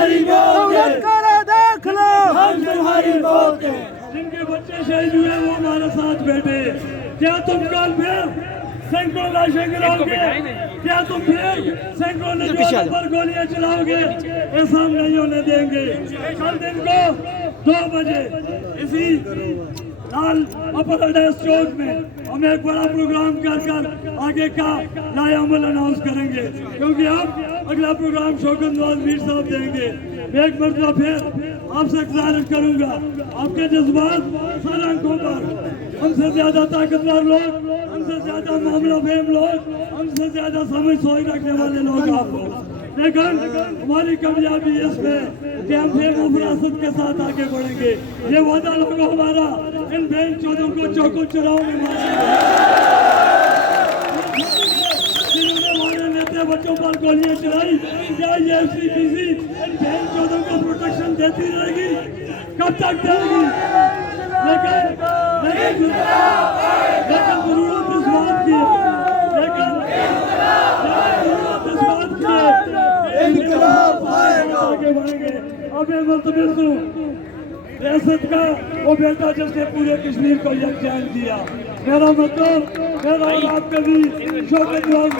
तुम्हारी मौत है, देख लो हम तुम्हारी मौत है। जिनके बच्चे शहीद हुए वो हमारे साथ बैठे। क्या तुम कल फिर सैकड़ों लाशें गिराओगे? क्या तुम फिर सैकड़ों नौजवानों पर गोलियां चलाओगे? ऐसा हम नहीं होने देंगे। कल दिन को 2 बजे इसी लाल अपर अडेस चौक में हम एक बड़ा प्रोग्राम कर आगे का लाए अमल अनाउंस करेंगे, क्योंकि अब अगला प्रोग्राम शौकत नवाज मीर साहब देंगे। मैं एक मरतबा फिर आपसे गुजारिश करूंगा, आपके जज्बात सर आंखों पर, हमसे ज्यादा ताकतवर लोग, हमसे ज्यादा मामला फेम लोग, हमसे ज्यादा समझ सोच रखने वाले लोग आप लोग, लेकिन हमारी कामयाबी इसमें कि हम फेम और विरासत के साथ आगे बढ़ेंगे। ये वादा लोगों हमारा इन बैंक चौधों को चौको चुनाव में मारेंगे। जिन्होंने हमारे नेता बच्चों पर गोलियां चलाई, क्या ये एफसीपीसी इन बैंक चौधों को प्रोटेक्शन देती रहेगी? कब तक देगी? लेकिन जरूरत इस बात की है, लेकिन जरूरत इस बात की है, इंकलाब आएगा, आगे बढ़ेंगे। अब ये मुल्तमिस रियासत का वो बेटा जिसने पूरे कश्मीर को यकजान किया, मेरा मतलब मेरा और आपका भी शौकत नवाज